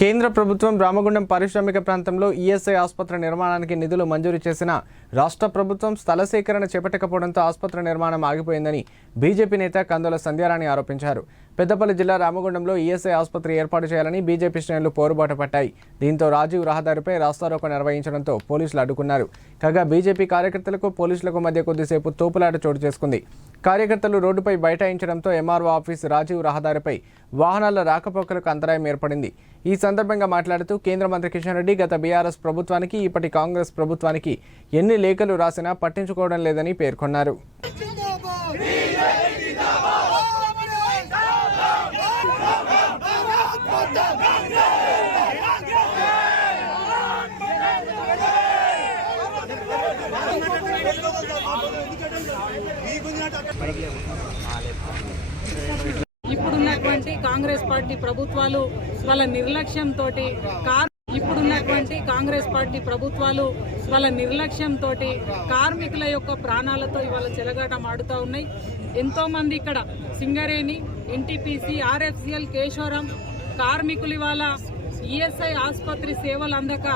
కేంద్ర ప్రభుత్వం రామగుండం పారిశ్రామిక ప్రాంతంలో ఈఎస్ఐ ఆసుపత్రి నిర్మాణానికి నిధులు మంజూరు చేసిన రాష్ట్ర ప్రభుత్వం స్థల సేకరణ చేపట్టకపోవడంతో ఆసుపత్రి నిర్మాణం ఆగిపోయిందని బీజేపీ నేత కందుల సంధ్యారాణి ఆరోపించారు. పెద్దపల్లి జిల్లా రామగుండంలో ఈఎస్ఐ ఆసుపత్రి ఏర్పాటు చేయాలని బీజేపీ శ్రేణులు పోరుబాటు పట్టాయి. దీంతో రాజీవ్ రహదారిపై రాస్తారోకో నిర్వహించడంతో పోలీసులు అడ్డుకున్నారు. కాగా బీజేపీ కార్యకర్తలకు పోలీసులకు మధ్య కొద్దిసేపు తోపులాట చోటు చేసుకుంది. కార్యకర్తలు రోడ్డుపై బైఠాయించడంతో ఎంఆర్ఓ ఆఫీస్ రాజీవ్ రహదారిపై వాహనాల రాకపోకలకు అంతరాయం ఏర్పడింది. ఈ సందర్భంగా మాట్లాడుతూ కేంద్ర మంత్రి కిషన్ రెడ్డి గత బీఆర్ఎస్ ప్రభుత్వానికి ఇప్పటి కాంగ్రెస్ ప్రభుత్వానికి ఎన్ని లేఖలు రాసినా పట్టించుకోవడం లేదని పేర్కొన్నారు. ఇప్పుడున్నటువంటి కాంగ్రెస్ పార్టీ ప్రభుత్వాలు వాళ్ళ నిర్లక్ష్యంతో కార్మికుల యొక్క ప్రాణాలతో ఇవాళ చెలగాటమాడుతూ ఉన్నాయి. ఎంతో మంది ఇక్కడ సింగరేణి, ఎన్టీపీసీ, ఆర్ఎఫ్సిఎల్, కేశవరం కార్మికులు ఇవాళ ఈఎస్ఐ ఆసుపత్రి సేవలు అందక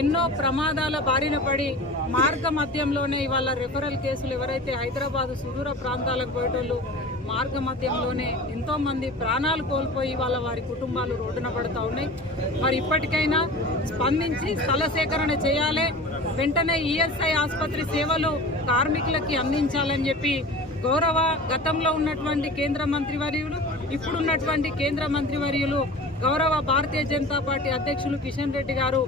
ఎన్నో ప్రమాదాల బారిన పడి మార్గ మధ్యంలోనే ఇవాళ రెఫరల్ కేసులు ఎవరైతే హైదరాబాద్ సుదూర ప్రాంతాలకు పోయేటోళ్ళు మార్గ మధ్యంలోనే ఎంతో మంది ప్రాణాలు కోల్పోయి వాళ్ళ వారి కుటుంబాలు రోడ్డున పడుతూ ఉన్నాయి. మరి ఇప్పటికైనా స్పందించి స్థల సేకరణ చేయాలి, వెంటనే ఈఎస్ఐ ఆసుపత్రి సేవలు కార్మికులకి అందించాలని చెప్పి గతంలో ఉన్నటువంటి కేంద్ర మంత్రివర్యులు, ఇప్పుడున్నటువంటి కేంద్ర మంత్రివర్యులు గౌరవ భారతీయ జనతా పార్టీ అధ్యక్షులు కిషన్ రెడ్డి గారు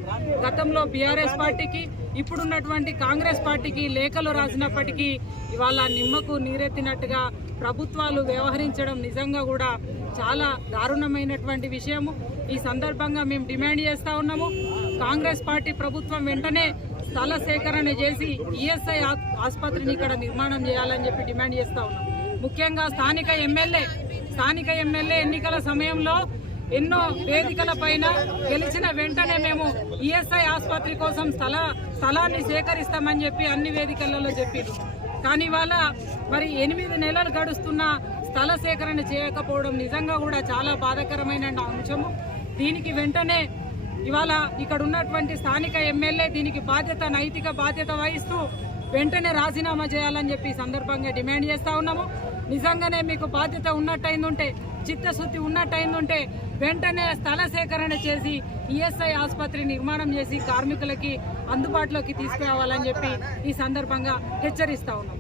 గతంలో బీఆర్ఎస్ పార్టీకి, ఇప్పుడున్నటువంటి కాంగ్రెస్ పార్టీకి లేఖలు రాసినప్పటికీ ఇవాళ నిమ్మకు నీరెత్తినట్టుగా ప్రభుత్వాలు వ్యవహరించడం నిజంగా కూడా చాలా దారుణమైనటువంటి విషయము. ఈ సందర్భంగా మేము డిమాండ్ చేస్తూ ఉన్నాము, కాంగ్రెస్ పార్టీ ప్రభుత్వం వెంటనే స్థల సేకరణ చేసి ఈఎస్ఐ ఆసుపత్రిని ఇక్కడ నిర్మాణం చేయాలని చెప్పి డిమాండ్ చేస్తూ ఉన్నాం. ముఖ్యంగా స్థానిక ఎమ్మెల్యే ఎన్నికల సమయంలో ఎన్నో వేదికల పైన గెలిచిన వెంటనే మేము ఈఎస్ఐ ఆసుపత్రి కోసం స్థలాన్ని సేకరిస్తామని చెప్పి అన్ని వేదికలలో చెప్పారు. కానీ ఇవాళ మరి 8 నెలలు గడుస్తున్న స్థల సేకరణ చేయకపోవడం నిజంగా కూడా చాలా బాధాకరమైన అంశము. దీనికి వెంటనే ఇవాళ ఇక్కడ ఉన్నటువంటి స్థానిక ఎమ్మెల్యే దీనికి నైతిక బాధ్యత వహిస్తూ వెంటనే రాజీనామా చేయాలని చెప్పి సందర్భంగా డిమాండ్ చేస్తూ ఉన్నాము. నిజంగానే మీకు బాధ్యత ఉన్నట్టయిందుంటే, చిత్తశుద్ధి ఉన్నట్టయిందుంటే వెంటనే స్థల సేకరణ చేసి ఈఎస్ఐ ఆసుపత్రి నిర్మాణం చేసి కార్మికులకి అందుబాటులోకి తీసుకురావాలని చెప్పి ఈ సందర్భంగా హెచ్చరిస్తా ఉన్నాం.